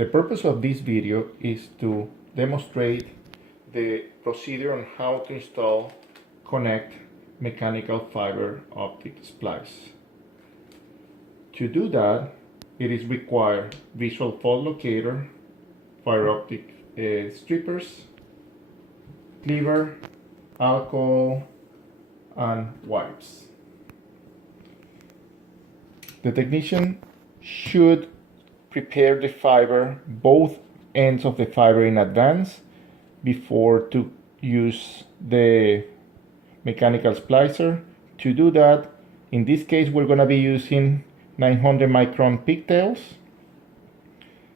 The purpose of this video is to demonstrate the procedure on how to install, connect mechanical fiber optic splice. To do that, it is required visual fault locator, fiber optic strippers, cleaver, alcohol, and wipes. The technician should prepare the fiber, both ends of the fiber in advance before to use the mechanical splicer. To do that, in this case we're going to be using 900 micron pigtails,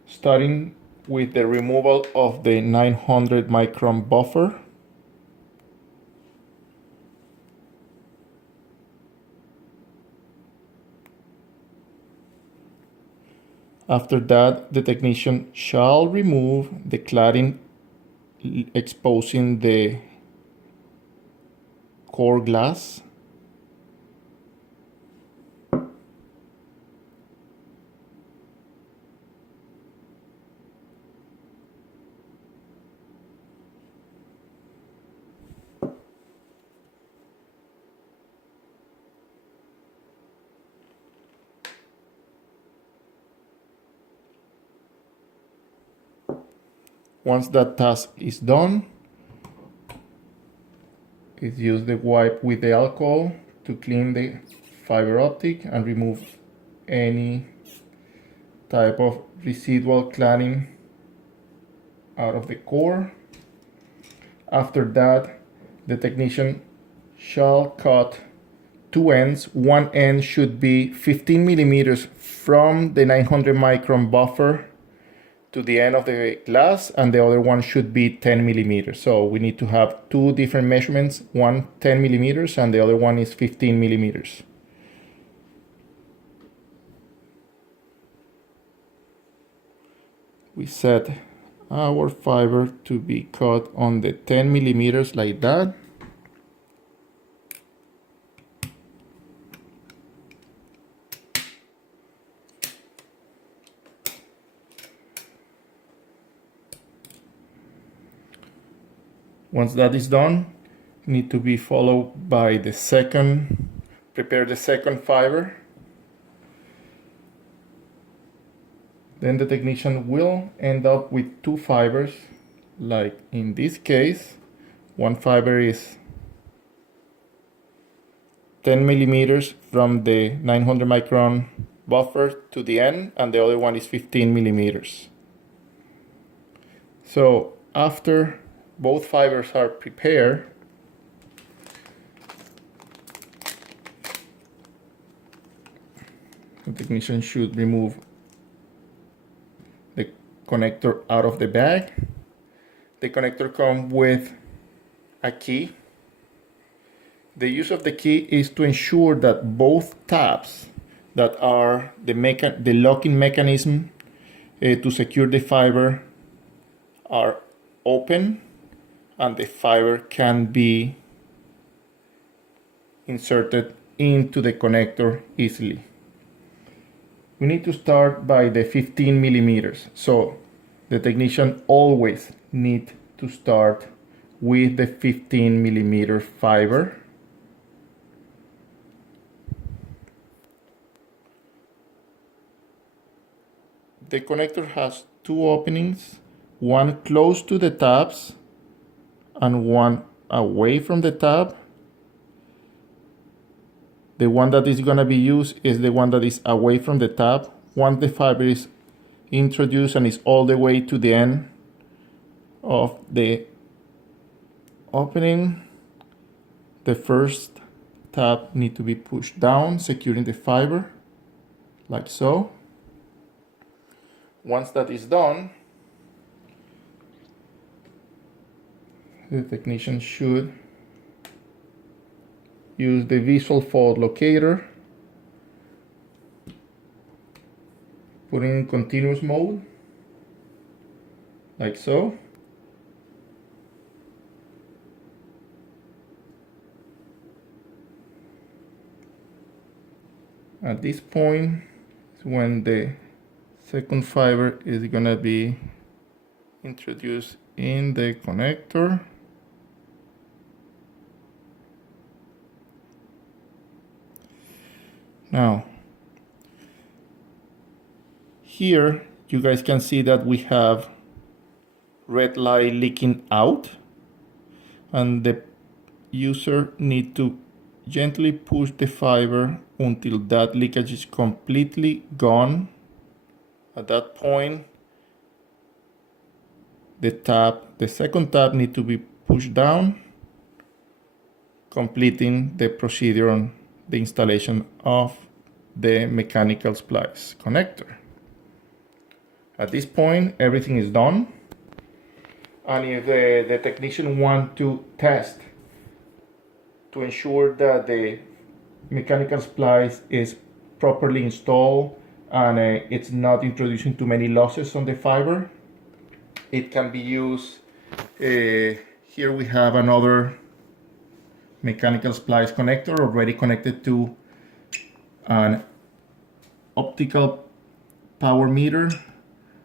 starting with the removal of the 900 micron buffer. After that, the technician shall remove the cladding exposing the core glass. Once that task is done, use the wipe with the alcohol to clean the fiber optic and remove any type of residual cladding out of the core. After that, the technician shall cut two ends. One end should be 15 millimeters from the 900 micron buffer to the end of the glass, and the other one should be 10 millimeters. So we need to have two different measurements, one 10 millimeters and the other one is 15 millimeters. We set our fiber to be cut on the 10 millimeters like that. Once that is done, need to be followed by the second, prepare the second fiber. Then the technician will end up with two fibers, like in this case, one fiber is 10 millimeters from the 900 micron buffer to the end, and the other one is 15 millimeters. So after both fibers are prepared, the technician should remove the connector out of the bag. The connector comes with a key. The use of the key is to ensure that both tabs that are the locking mechanism to secure the fiber are open, and the fiber can be inserted into the connector easily. We need to start by the 15 millimeters. So the technician always needs to start with the 15 millimeter fiber. The connector has two openings, one close to the tabs and one away from the tab. The one that is going to be used is the one that is away from the tab. Once the fiber is introduced and is all the way to the end of the opening, the first tab needs to be pushed down, securing the fiber, like so. Once that is done, the technician should use the visual fault locator, put it in continuous mode, like so. At this point is when the second fiber is gonna be introduced in the connector. Now, here you guys can see that we have red light leaking out, and the user need to gently push the fiber until that leakage is completely gone. At that point, the second tab need to be pushed down, completing the procedure on the installation of the mechanical splice connector. At this point, everything is done. And if the technician want to test to ensure that the mechanical splice is properly installed and it's not introducing too many losses on the fiber, it can be used. Here we have another mechanical splice connector already connected to an optical power meter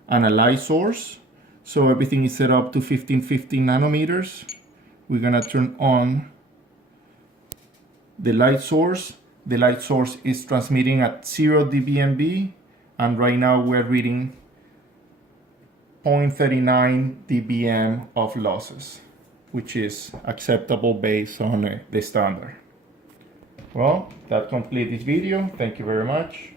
and a light source. So everything is set up to 1550 nanometers. We're gonna turn on the light source. The light source is transmitting at 0 dBm, and right now we're reading 0.39 dBm of losses, which is acceptable based on the standard. Well, that completes this video. Thank you very much.